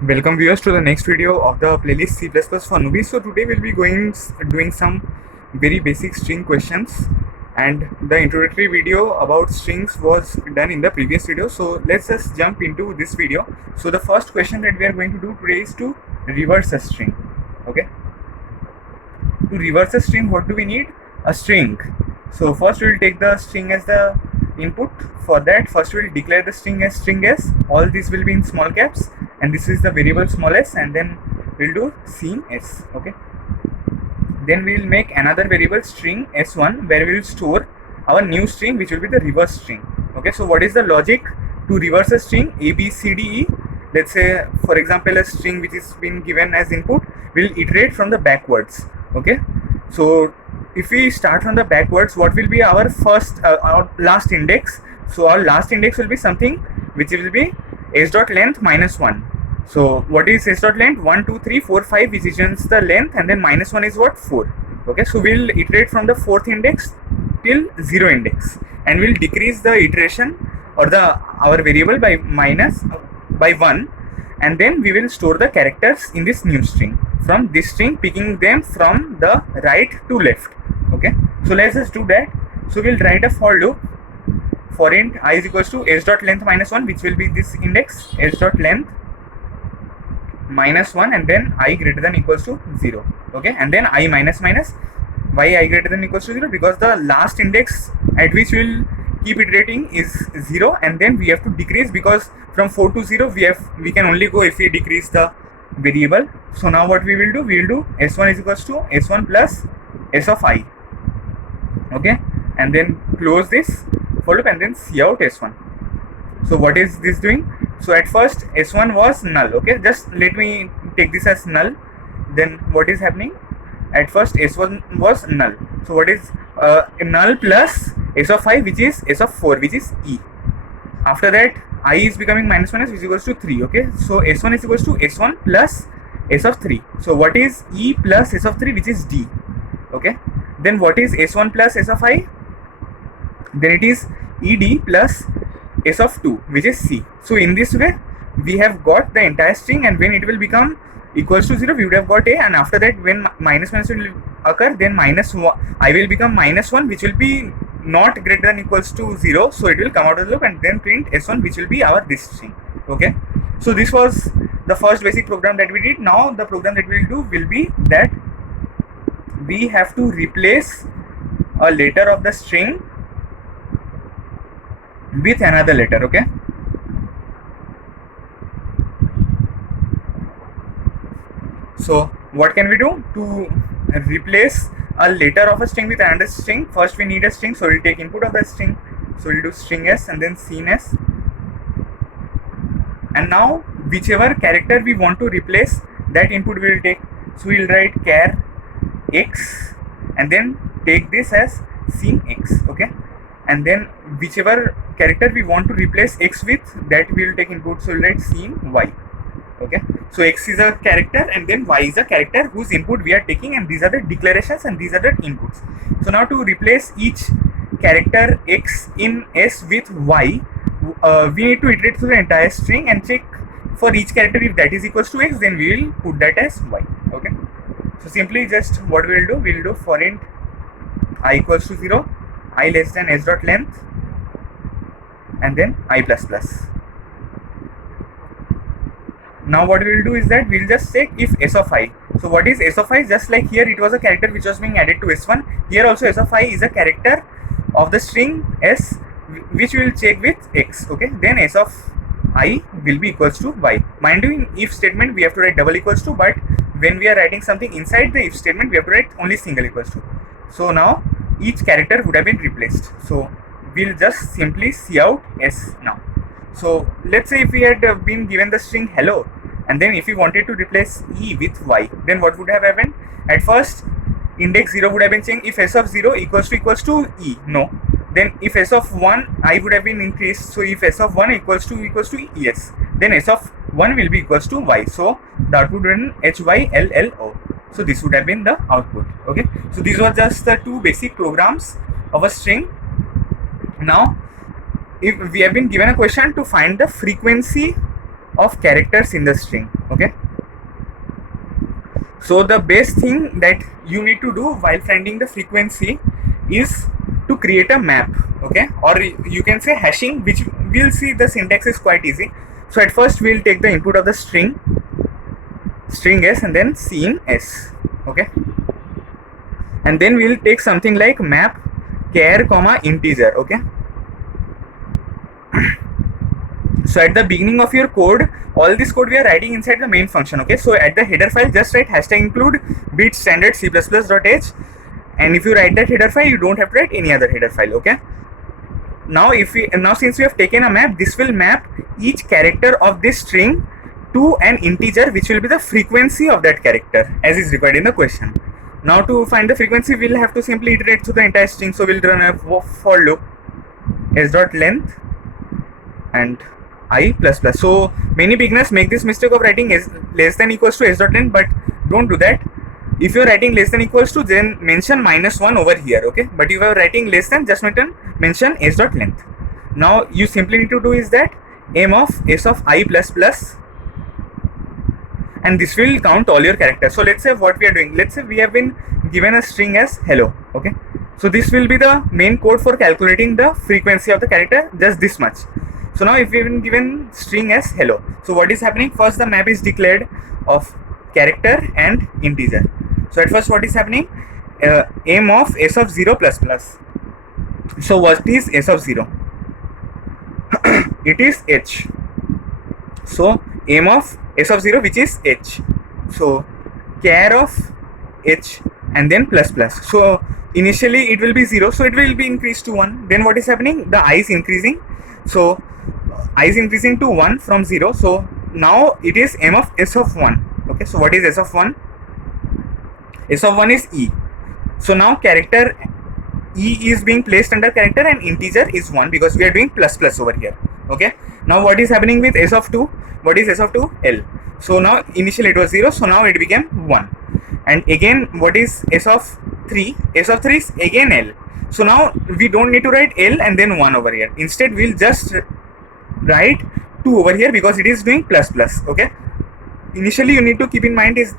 Welcome viewers to the next video of the playlist C++ for newbies. So today we'll be doing some very basic string questions, and the introductory video about strings was done in the previous video. So let's just jump into this video. So the first question that we are going to do today is to reverse a string. Okay. To reverse a string, what do we need? A string. So first we will take the string as the input. For that, first we will declare the string as string s. All these will be in small caps, and this is the variable small s, and then we'll do scene s. Okay. Then we will make another variable string s1 where we will store our new string, which will be the reverse string. Okay. So what is the logic to reverse a string a b c d e? Let's say, for example, a string which is been given as input will iterate from the backwards. Okay. So if we start from the backwards, what will be our our last index? So our last index will be something which will be s dot length minus 1. So what is s dot length? 1 2 3 4 5, which represents the length, and then minus 1 is what? 4. Okay, so we'll iterate from the fourth index till 0 index, and we'll decrease the iteration or the our variable by 1, and then we will store the characters in this new string from this string, picking them from the right to left. Okay, so let's just do that. So we'll write a for loop for int I is equals to s dot length minus 1, which will be this index s dot length minus 1, and then I greater than equals to 0. Okay, and then I minus minus. Why I greater than equals to 0? Because the last index at which we will keep iterating is 0, and then we have to decrease, because from 4 to 0 we can only go if we decrease the variable. So now what we will do, s1 is equals to s1 plus s of I. Okay, and then close this for loop and then see out s1. So what is this doing? So at first s1 was null. Okay, just let me take this as null. Then what is happening? At first s1 was null. So what is null plus s of I, which is s of 4, which is e. After that, I is becoming minus 1, which is equals to 3. Okay, so s1 is equals to s1 plus s of 3. So what is e plus s of 3, which is d. Okay, then what is s1 plus s of I? Then it is ed plus s of 2, which is c. So in this way we have got the entire string, and when it will become equals to 0, we would have got a, and after that when minus minus will occur, then minus 1 I will become minus 1, which will be not greater than equals to 0, so it will come out of the loop, and then print s1, which will be our this string. Okay, so this was the first basic program that we did. Now the program that we will do will be that we have to replace a letter of the string with another letter. Okay, so what can we do to replace a letter of a string with another string? First we need a string, so we'll take input of the string. So we'll do string s and then scene s, and now whichever character we want to replace, that input we will take. So we'll write char x and then take this as scene x. Okay, and then whichever character we want to replace x with, that we will take input. So we'll write scene y. Okay, so x is a character and then y is a character whose input we are taking, and these are the declarations and these are the inputs. So now to replace each character x in s with y, we need to iterate through the entire string and check for each character if that is equals to x, then we will put that as y. Okay, so simply just what we will do for int I equals to 0, I less than s dot length, and then I plus plus. Now what we will do is that we will just check if s of I. So what is s of I? Just like here it was a character which was being added to s1, here also s of I is a character of the string s, which we will check with x. Okay, then s of I will be equals to y. Mind you, in if statement we have to write double equals to, but when we are writing something inside the if statement, we have to write only single equals to. So now each character would have been replaced. So we'll just simply see out s now. So let's say if we had been given the string hello, and then if we wanted to replace e with y, then what would have happened? At first index 0 would have been saying if s of 0 equals to e, no. Then if s of 1, I would have been increased, so if s of 1 equals to yes, then s of 1 will be equals to y. So the output would be HYLLO. So this would have been the output. Okay, so these were just the two basic programs of a string. Now if we have been given a question to find the frequency of characters in the string. Okay, so the best thing that you need to do while finding the frequency is to create a map. Okay, or you can say hashing, which we'll see the syntax is quite easy. So at first we'll take the input of the string s and then c in s. Okay, and then we'll take something like map char comma integer. Okay, so at the beginning of your code, all this code we are writing inside the main function. Okay, so at the header file just write hashtag include bit standard c++.h, and if you write that header file, you don't have to write any other header file. Okay, now since we have taken a map, this will map each character of this string to an integer, which will be the frequency of that character as is required in the question. Now to find the frequency, we'll have to simply iterate through the entire string. So we'll run a for loop s.length and I plus plus. So many beginners make this mistake of writing s less than equals to s.length, but don't do that. If you're writing less than equals to, then mention -1 over here. Okay, but if you are writing less than, just mention s.length. Now you simply need to do is that m of s of I plus plus, and this will count all your characters. So let's say what we are doing, let's say we have been given a string as hello. Okay, so this will be the main code for calculating the frequency of the character, just this much. So now if we have been given string as hello, so what is happening, first the map is declared of character and integer. So at first what is happening, m of s of 0 plus plus. So what is s of 0? It is h. So m of s of 0, which is h. So char of h and then plus plus. So initially it will be 0, so it will be increased to 1. Then what is happening, the I is increasing. So I is increasing to 1 from 0. So now it is m of s of 1. Okay, so what is s of 1? S of 1 is e. So now character e is being placed under character and integer is 1, because we are doing plus plus over here. Okay, now what is happening with s of 2? What is s of 2? L. So now initially it was 0, so now it became 1. And again, what is s of 3? S of 3 is again L. So now we don't need to write L and then 1 over here. Instead we'll just write 2 over here, because it is doing plus plus. Okay, initially you need to keep in mind is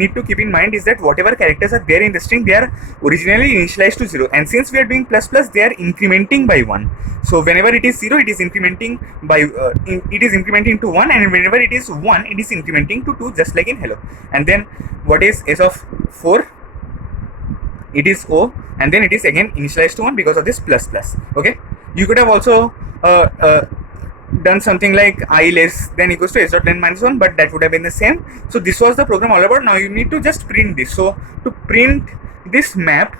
need to keep in mind is that whatever characters are there in the string, they are originally initialized to 0, and since we are doing plus plus, they are incrementing by 1. So whenever it is 0, it is incrementing by it is incrementing to 1, and whenever it is 1, it is incrementing to 2, just like in hello. And then what is s of 4? It is O, and then it is again initialized to 1 because of this plus plus. Okay, you could have also done something like I less than equals to s.length minus 1, but that would have been the same. So this was the program all about. Now you need to just print this. So to print this map,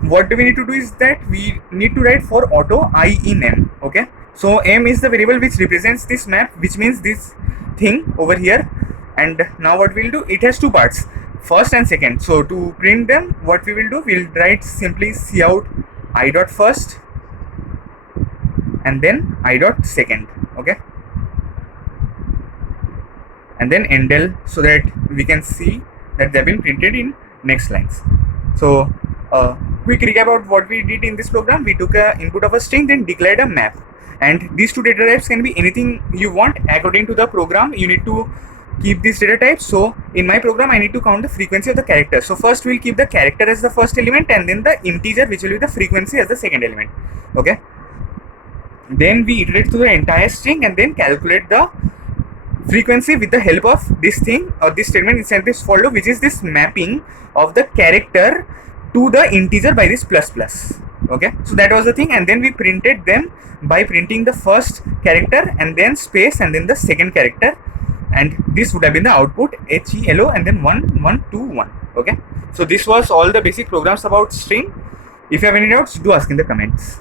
what do we need to do is that we need to write for auto I in m. Okay, so m is the variable which represents this map, which means this thing over here. And now what we'll do, it has two parts, first and second. So to print them, what we will do, we'll write simply cout I dot first and then I dot second. Okay, and then endl, so that we can see that they've been printed in next lines. So quick recap about what we did in this program. We took a input of a string, then declared a map, and these two data types can be anything you want. According to the program, you need to keep these data types. So in my program, I need to count the frequency of the character. So first we'll keep the character as the first element, and then the integer, which will be the frequency, as the second element. Okay, then we iterate through the entire string and then calculate the frequency with the help of this thing or this statement inside this for loop, which is this mapping of the character to the integer by this plus plus. Okay, so that was the thing, and then we printed them by printing the first character and then space and then the second character, and this would have been the output HELO and then 1 1 2 1. Okay, so this was all the basic programs about string. If you have any doubts, do ask in the comments.